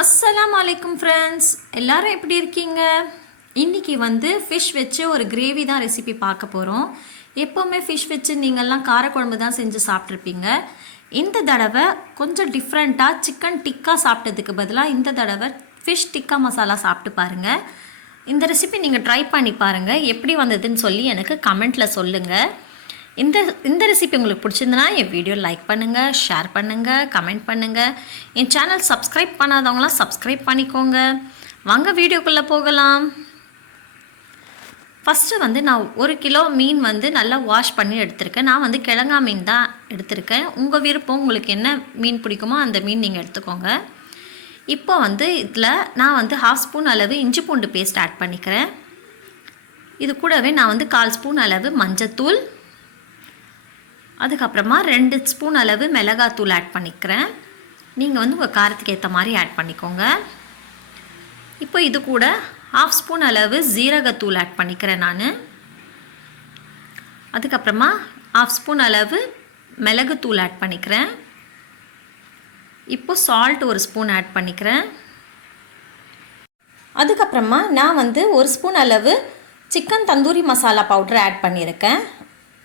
அஸ்ஸலாமு அலைக்கும் ஃப்ரெண்ட்ஸ், எல்லாரும் எப்படி இருக்கீங்க? இன்றைக்கி வந்து ஃபிஷ் வச்சு ஒரு கிரேவி தான் ரெசிபி பார்க்க போகிறோம். எப்போவுமே ஃபிஷ் வச்சு நீங்கள்லாம் காரக்குழம்பு தான் செஞ்சு சாப்பிட்ருப்பீங்க. இந்த தடவை கொஞ்சம் டிஃப்ரெண்ட்டாக சிக்கன் டிக்கா சாப்பிட்டதுக்கு பதிலாக இந்த தடவை ஃபிஷ் டிக்கா மசாலா சாப்பிட்டு பாருங்கள். இந்த ரெசிபி நீங்கள் ட்ரை பண்ணி பாருங்கள், எப்படி வந்ததுன்னு சொல்லி எனக்கு கமெண்ட்டில் சொல்லுங்கள். இந்த ரெசிபி உங்களுக்கு பிடிச்சிருந்தனா என் வீடியோ லைக் பண்ணுங்கள், ஷேர் பண்ணுங்கள், கமெண்ட் பண்ணுங்கள். என் சேனல் சப்ஸ்கிரைப் பண்ணாதவங்களாம் சப்ஸ்கிரைப் பண்ணிக்கோங்க. வாங்க வீடியோக்குள்ளே போகலாம். ஃபஸ்ட்டு வந்து நான் 1 கிலோ மீன் வந்து நல்லா வாஷ் பண்ணி எடுத்திருக்கேன். நான் வந்து கிழங்கா மீன் தான் எடுத்திருக்கேன். உங்கள் விருப்பம், உங்களுக்கு என்ன மீன் பிடிக்குமோ அந்த மீன் நீங்கள் எடுத்துக்கோங்க. இப்போ வந்து இதில் நான் வந்து 1/2 ஸ்பூன் அளவு இஞ்சி பூண்டு பேஸ்ட் ஆட் பண்ணிக்கிறேன். இது கூடவே நான் வந்து 1/4 ஸ்பூன் அளவு மஞ்சத்தூள், அதுக்கப்புறமா 2 ஸ்பூன் அளவு மிளகாத்தூள் ஆட் பண்ணிக்கிறேன். நீங்கள் வந்து உங்கள் காரத்துக்கு ஏற்ற மாதிரி ஆட் பண்ணிக்கோங்க. இப்போ இது கூட 1/2 ஸ்பூன் அளவு ஜீரகத்தூள் ஆட் பண்ணிக்கிறேன் நான். அதுக்கப்புறமா 1/2 ஸ்பூன் அளவு மிளகுத்தூள் ஆட் பண்ணிக்கிறேன். இப்போ சால்ட் 1 ஸ்பூன் ஆட் பண்ணிக்கிறேன். அதுக்கப்புறமா நான் வந்து 1 ஸ்பூன் அளவு chicken tandoori masala powder add பண்ணியிருக்கேன்.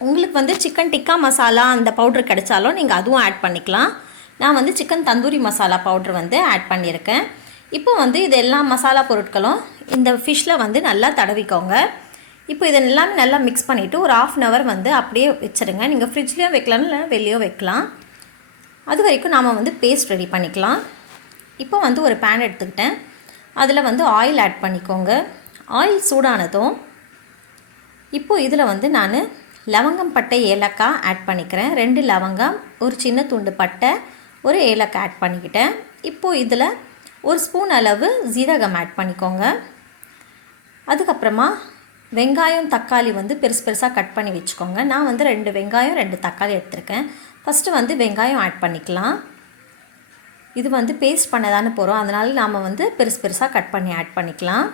உங்களுக்கு வந்து சிக்கன் டிக்கா மசாலா அந்த பவுட்ரு கிடைச்சாலும் நீங்கள் அதுவும் ஆட் பண்ணிக்கலாம். நான் வந்து சிக்கன் தந்தூரி மசாலா பவுட்ரு வந்து ஆட் பண்ணியிருக்கேன். இப்போ வந்து இது எல்லா மசாலா பொருட்களும் இந்த ஃபிஷ்ஷில் வந்து நல்லா தடவிக்கோங்க. இப்போ இதை எல்லாமே நல்லா மிக்ஸ் பண்ணிவிட்டு ஒரு 1/2 hour வந்து அப்படியே வச்சுருங்க. நீங்கள் ஃப்ரிட்ஜ்லேயும் வைக்கலாம், இல்லை வெளியோ வைக்கலாம். அது வரைக்கும் நாம் வந்து பேஸ்ட் ரெடி பண்ணிக்கலாம். இப்போ வந்து ஒரு பேன் எடுத்துக்கிட்டேன். அதில் வந்து ஆயில் ஆட் பண்ணிக்கோங்க. ஆயில் சூடானதும் இப்போ இதில் வந்து நான் லவங்கம், பட்டை, ஏலக்காய் ஆட் பண்ணிக்கிறேன். 2 லவங்கம், ஒரு சின்ன துண்டு பட்டை, ஒரு ஏலக்காய் ஆட் பண்ணிக்கிட்டேன். இப்போது இதில் 1 ஸ்பூன் அளவு ஜீரகம் ஆட் பண்ணிக்கோங்க. அதுக்கப்புறமா வெங்காயம், தக்காளி வந்து பெருசாக கட் பண்ணி வச்சுக்கோங்க. நான் வந்து 2 வெங்காயம் 2 தக்காளி எடுத்திருக்கேன். ஃபஸ்ட்டு வந்து வெங்காயம் ஆட் பண்ணிக்கலாம். இது வந்து பேஸ்ட் பண்ண தானே போகிறோம், அதனால் நாம் வந்து பெருசாக கட் பண்ணி ஆட் பண்ணிக்கலாம்.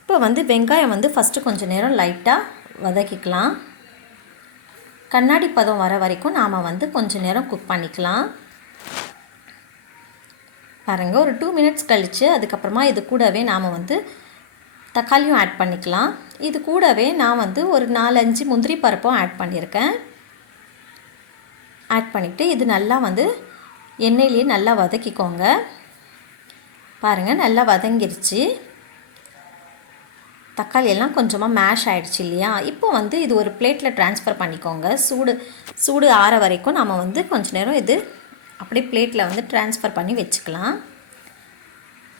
இப்போ வந்து வெங்காயம் வந்து ஃபஸ்ட்டு கொஞ்சம் நேரம் லைட்டாக வதக்கிக்கலாம். கண்ணாடி பதம் வர வரைக்கும் நாம் வந்து கொஞ்சம் நேரம் குக் பண்ணிக்கலாம். பாருங்கள், ஒரு 2 மினிட்ஸ் கழித்து அதுக்கப்புறமா இது கூடவே நாம் வந்து தக்காளியும் ஆட் பண்ணிக்கலாம். இது கூடவே நான் வந்து ஒரு 4-5 முந்திரி பருப்பும் ஆட் பண்ணியிருக்கேன். ஆட் பண்ணிவிட்டு இது நல்லா வந்து எண்ணெயிலேயே நல்லா வதக்கிக்கோங்க. பாருங்கள், நல்லா வதங்கிருச்சு. தக்காளி எல்லாம் கொஞ்சமாக மேஷ் ஆகிடுச்சு இல்லையா? இப்போ வந்து இது ஒரு பிளேட்டில் ட்ரான்ஸ்ஃபர் பண்ணிக்கோங்க. சூடு ஆற வரைக்கும் நம்ம வந்து கொஞ்சம் நேரம் இது அப்படியே பிளேட்டில் வந்து ட்ரான்ஸ்ஃபர் பண்ணி வச்சுக்கலாம்.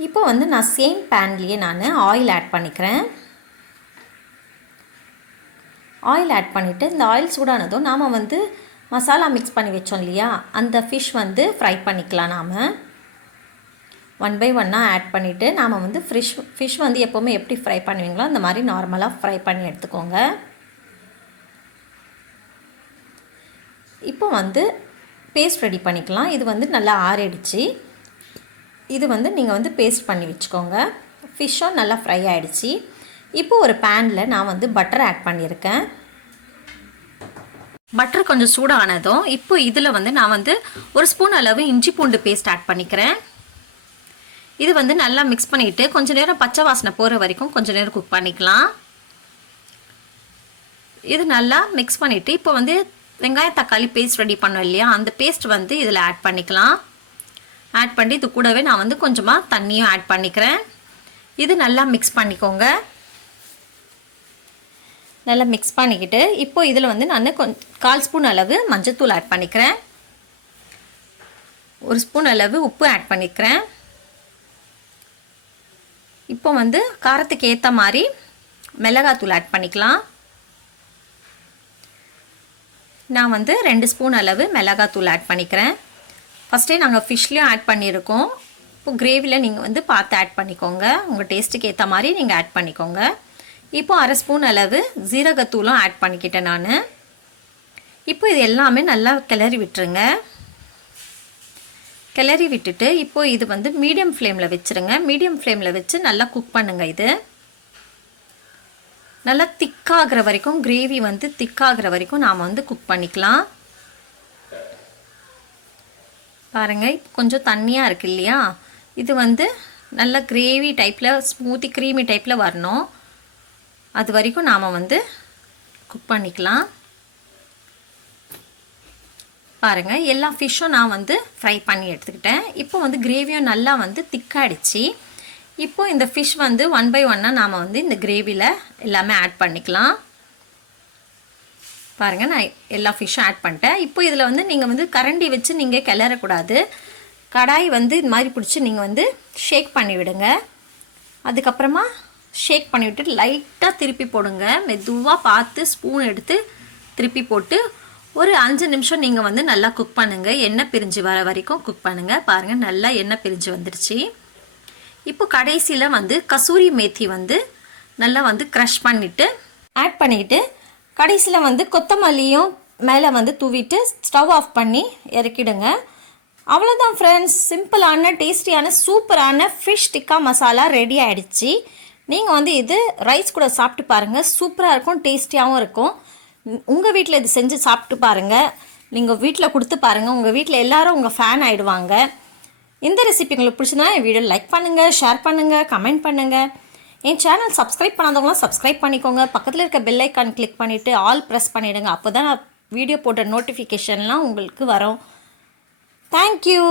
இப்போ வந்து நான் சேம் பேன்லேயே நான் ஆயில் ஆட் பண்ணிக்கிறேன். ஆயில் ஆட் பண்ணிவிட்டு இந்த ஆயில் சூடானதும் நாம் வந்து மசாலா மிக்ஸ் பண்ணி வச்சோம் இல்லையா, அந்த ஃபிஷ் வந்து ஃப்ரை பண்ணிக்கலாம். நாம் 1 by 1 ஆட் பண்ணிவிட்டு நாம் வந்து ஃபிஷ் வந்து எப்போவுமே எப்படி ஃப்ரை பண்ணுவீங்களோ அந்த மாதிரி நார்மலாக ஃப்ரை பண்ணி எடுத்துக்கோங்க. இப்போ வந்து பேஸ்ட் ரெடி பண்ணிக்கலாம். இது வந்து நல்லா ஆறிடுச்சு. இது வந்து நீங்கள் வந்து பேஸ்ட் பண்ணி வச்சுக்கோங்க. ஃபிஷ்ஷும் நல்லா ஃப்ரை ஆகிடுச்சு. இப்போ ஒரு பேனில் நான் வந்து பட்டர் ஆட் பண்ணியிருக்கேன். பட்டர் கொஞ்சம் சூடானதும் இப்போ இதில் வந்து நான் வந்து 1 ஸ்பூன் அளவு இஞ்சி பூண்டு பேஸ்ட் ஆட் பண்ணிக்கிறேன். இது வந்து நல்லா மிக்ஸ் பண்ணிவிட்டு கொஞ்சம் நேரம் பச்சை வாசனை போகிற வரைக்கும் கொஞ்சம் நேரம் குக் பண்ணிக்கலாம். இது நல்லா மிக்ஸ் பண்ணிவிட்டு இப்போ வந்து வெங்காயம் தக்காளி பேஸ்ட் ரெடி பண்ணோம் இல்லையா, அந்த பேஸ்ட் வந்து இதில் ஆட் பண்ணிக்கலாம். ஆட் பண்ணி இது கூடவே நான் வந்து கொஞ்சமாக தண்ணியும் ஆட் பண்ணிக்கிறேன். இது நல்லா மிக்ஸ் பண்ணிக்கோங்க. நல்லா மிக்ஸ் பண்ணிக்கிட்டு இப்போ இதில் வந்து நான் 1/4 ஸ்பூன் அளவு மஞ்சத்தூள் ஆட் பண்ணிக்கிறேன். 1 ஸ்பூன் அளவு உப்பு ஆட் பண்ணிக்கிறேன். இப்போ வந்து காரத்துக்கு ஏற்ற மாதிரி மிளகாத்தூள் ஆட் பண்ணிக்கலாம். நான் வந்து 2 ஸ்பூன் அளவு மிளகாத்தூள் ஆட் பண்ணிக்கிறேன். ஃபஸ்ட்டே நாங்கள் ஃபிஷ்லேயும் ஆட் பண்ணியிருக்கோம். இப்போ கிரேவியில் நீங்கள் வந்து பார்த்து ஆட் பண்ணிக்கோங்க. உங்கள் டேஸ்ட்டுக்கு ஏற்ற மாதிரி நீங்கள் ஆட் பண்ணிக்கோங்க. இப்போ 1/2 ஸ்பூன் அளவு ஜீரகத்தூளும் ஆட் பண்ணிக்கிட்டேன் நான். இப்போ இது எல்லாமே நல்லா கிளறி விட்டுருங்க. கிளறி விட்டுட்டு இப்போ இது வந்து மீடியம் ஃப்ளேமில் வச்சுருங்க. மீடியம் ஃப்ளேமில் வச்சு நல்லா குக் பண்ணுங்கள். இது நல்லா திக்காகிற வரைக்கும், கிரேவி வந்து திக்காகிற வரைக்கும் நாம் வந்து குக் பண்ணிக்கலாம். பாருங்கள், இப்போ கொஞ்சம் தண்ணியாக இருக்குது இல்லையா, இது வந்து நல்ல கிரேவி டைப்பில் ஸ்மூத்தி க்ரீமி டைப்பில் வரணும். அது வரைக்கும் நாம் வந்து குக் பண்ணிக்கலாம். பாருங்கள், எல்லா ஃபிஷ்ஷும் நான் வந்து ஃப்ரை பண்ணி எடுத்துக்கிட்டேன். இப்போ வந்து கிரேவியும் நல்லா வந்து திக்காகிடுச்சு. இப்போது இந்த ஃபிஷ் வந்து 1 by 1 நாம் வந்து இந்த கிரேவியில் எல்லாமே ஆட் பண்ணிக்கலாம். பாருங்கள், நான் எல்லா ஃபிஷ்ஷும் ஆட் பண்ணிட்டேன். இப்போ இதில் வந்து நீங்கள் வந்து கரண்டி வச்சு நீங்கள் கிளறக்கூடாது. கடாய் வந்து இது மாதிரி பிடிச்சி நீங்கள் வந்து ஷேக் பண்ணி விடுங்க. அதுக்கப்புறமா ஷேக் பண்ணி விட்டு லைட்டாக திருப்பி போடுங்க. மெதுவாக பார்த்து ஸ்பூன் எடுத்து திருப்பி போட்டு ஒரு 5 நிமிஷம் நீங்கள் வந்து நல்லா குக் பண்ணுங்கள். எண்ணெய் பிரிஞ்சு வர வரைக்கும் குக் பண்ணுங்கள். பாருங்கள், நல்லா எண்ணெய் பிரிஞ்சு வந்துருச்சு. இப்போ கடைசியில் வந்து கசூரி மேத்தி வந்து நல்லா வந்து க்ரஷ் பண்ணிவிட்டு ஆட் பண்ணிவிட்டு கடைசியில் வந்து கொத்தமல்லியும் மேலே வந்து தூவிட்டு ஸ்டவ் ஆஃப் பண்ணி இறக்கிடுங்க. அவ்வளோதான் ஃப்ரெண்ட்ஸ், சிம்பிளான டேஸ்டியான சூப்பரான ஃபிஷ் டிக்கா மசாலா ரெடி ஆகிடுச்சு. நீங்கள் வந்து இது ரைஸ் கூட சாப்பிட்டு பாருங்கள். சூப்பராக இருக்கும், டேஸ்டியாகவும் இருக்கும். உங்கள் வீட்டில் இது செஞ்சு சாப்பிட்டு பாருங்கள். நீங்கள் வீட்டில் கொடுத்து பாருங்கள். உங்கள் வீட்டில் எல்லோரும் உங்கள் ஃபேன் ஆகிடுவாங்க. இந்த ரெசிபி உங்களுக்கு பிடிச்சிருந்தா என் வீடியோ லைக் பண்ணுங்கள், ஷேர் பண்ணுங்கள், கமெண்ட் பண்ணுங்கள். என் சேனல் சப்ஸ்கிரைப் பண்ணாதவங்களாம் சப்ஸ்கிரைப் பண்ணிக்கோங்க. பக்கத்தில் இருக்க பெல் ஐக்கான் கிளிக் பண்ணிவிட்டு ஆல் ப்ரெஸ் பண்ணிவிடுங்க. அப்போ தான் நான் வீடியோ போட்ட நோட்டிஃபிகேஷன்லாம் உங்களுக்கு வரும். தேங்க்யூ.